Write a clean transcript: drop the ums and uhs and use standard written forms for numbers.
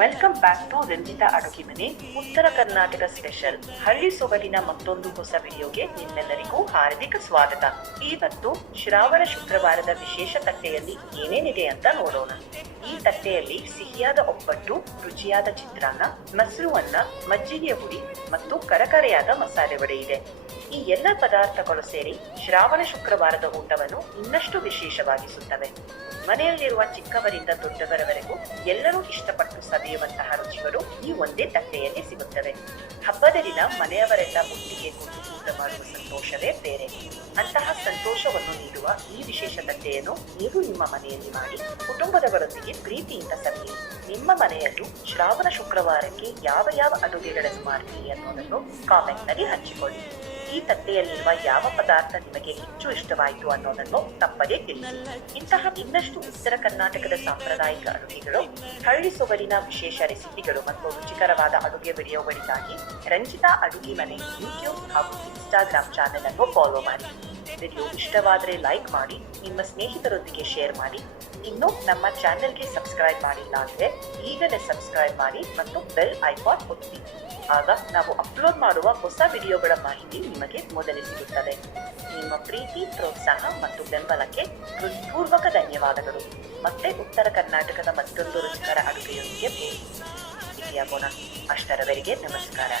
Welcome back to Ranjita ಅಡುಗೆ ಮನೆ. ಉತ್ತರ ಕರ್ನಾಟಕ ಸ್ಪೆಷಲ್ ಹಳ್ಳಿ ಸೊಗಡಿನ ಮತ್ತೊಂದು ಹೊಸ ವಿಡಿಯೋಗೆ ನಿಮ್ಮೆಲ್ಲರಿಗೂ ಹಾರ್ದಿಕ ಸ್ವಾಗತ. ಇವತ್ತು ಶ್ರಾವಣ ಶುಕ್ರವಾರದ ವಿಶೇಷ ತಟ್ಟೆಯಲ್ಲಿ ಏನೇನಿದೆ ಅಂತ ನೋಡೋಣ. ಈ ತಟ್ಟೆಯಲ್ಲಿ ಸಿಹಿಯಾದ ಒಬ್ಬಟ್ಟು, ರುಚಿಯಾದ ಚಿತ್ರಾನ್ನ, ಮೊಸರು ಅನ್ನ, ಮಜ್ಜಿಗೆ ಹುಡಿ ಮತ್ತು ಕರಕರೆಯಾದ ಮಸಾಲೆ ವಡೆ ಇದೆ. ಈ ಎಲ್ಲ ಪದಾರ್ಥಗಳು ಸೇರಿ ಶ್ರಾವಣ ಶುಕ್ರವಾರದ ಊಟವನ್ನು ಇನ್ನಷ್ಟು ವಿಶೇಷವಾಗಿಸುತ್ತವೆ. ಮನೆಯಲ್ಲಿರುವ ಚಿಕ್ಕವರಿಂದ ದೊಡ್ಡವರವರೆಗೂ ಎಲ್ಲರೂ ಇಷ್ಟಪಟ್ಟು ಸವಿಯುವಂತಹ ರುಚಿಗಳು ಈ ಒಂದೇ ತಟ್ಟೆಯಲ್ಲಿ ಸಿಗುತ್ತವೆ. ಹಬ್ಬದ ದಿನ ಮನೆಯವರೆಲ್ಲ ಒಟ್ಟಿಗೆ ಕೂತು ಊಟ ಮಾಡುವ ಸಂತೋಷವೇ ಬೇರೆ. ಅಂತಹ ಸಂತೋಷವನ್ನು ನೀಡುವ ಈ ವಿಶೇಷ ತಟ್ಟೆಯನ್ನು ನೀವು ನಿಮ್ಮ ಮನೆಯಲ್ಲಿ ಮಾಡಿ ಕುಟುಂಬದವರೊಂದಿಗೆ ಪ್ರೀತಿಯಿಂದ ಸವಿಯಿರಿ. ನಿಮ್ಮ ಮನೆಯಲ್ಲೂ ಶ್ರಾವಣ ಶುಕ್ರವಾರಕ್ಕೆ ಯಾವ ಯಾವ ಅಡುಗೆಗಳನ್ನು ಮಾಡ್ತೀರಿ ಅನ್ನೋದನ್ನು ಕಾಮೆಂಟ್ ನಲ್ಲಿ ಹಂಚಿಕೊಳ್ಳಿ. ಈ ತಟ್ಟೆಯಲ್ಲಿರುವ ಯಾವ ಪದಾರ್ಥ ನಿಮಗೆ ಹೆಚ್ಚು ಇಷ್ಟವಾಯಿತು ಅನ್ನೋದನ್ನು ತಪ್ಪದೇ ತಿಳಿಸಿ. ಇಂತಹ ಇನ್ನಷ್ಟು ಉತ್ತರ ಕರ್ನಾಟಕದ ಸಾಂಪ್ರದಾಯಿಕ ಅಡುಗೆಗಳು, ಹಳ್ಳಿ ಸೊಗಡಿನ ವಿಶೇಷ ರೆಸಿಪಿಗಳು ಮತ್ತು ರುಚಿಕರವಾದ ಅಡುಗೆ ವಿಡಿಯೋಗಳಿಗಾಗಿ ರಂಜಿತಾ ಅಡುಗೆ ಮನೆ ಯೂಟ್ಯೂಬ್ ಹಾಗೂ ಇನ್ಸ್ಟಾಗ್ರಾಮ್ ಚಾನೆಲ್ ಅನ್ನು ಫಾಲೋ ಮಾಡಿ. ವಿಡಿಯೋ ಇಷ್ಟವಾದರೆ ಲೈಕ್ ಮಾಡಿ, ನಿಮ್ಮ ಸ್ನೇಹಿತರೊಂದಿಗೆ ಶೇರ್ ಮಾಡಿ. ಇನ್ನು ನಮ್ಮ ಚಾನೆಲ್ಗೆ ಸಬ್ಸ್ಕ್ರೈಬ್ ಮಾಡಿಲ್ಲ ಅಂದರೆ ಈಗಲೇ ಸಬ್ಸ್ಕ್ರೈಬ್ ಮಾಡಿ ಮತ್ತು ಬೆಲ್ ಐಕಾನ್ ಒತ್ತಿ. ಆಗ ನಾವು ಅಪ್ಲೋಡ್ ಮಾಡುವ ಹೊಸ ವಿಡಿಯೋಗಳ ಮಾಹಿತಿ ನಿಮಗೆ ಮೊದಲೇ ಸಿಗುತ್ತದೆ. ನಿಮ್ಮ ಪ್ರೀತಿ, ಪ್ರೋತ್ಸಾಹ ಮತ್ತು ಬೆಂಬಲಕ್ಕೆ ಹೃತ್ಪೂರ್ವಕ ಧನ್ಯವಾದಗಳು. ಮತ್ತೆ ಉತ್ತರ ಕರ್ನಾಟಕದ ಮತ್ತೊಂದು ರುಚಿಕರ ಅಡುಗೆಯೊಂದಿಗೆ ಭೇಟಿಯಾಗೋಣ. ಅಷ್ಟರವರೆಗೆ ನಮಸ್ಕಾರ.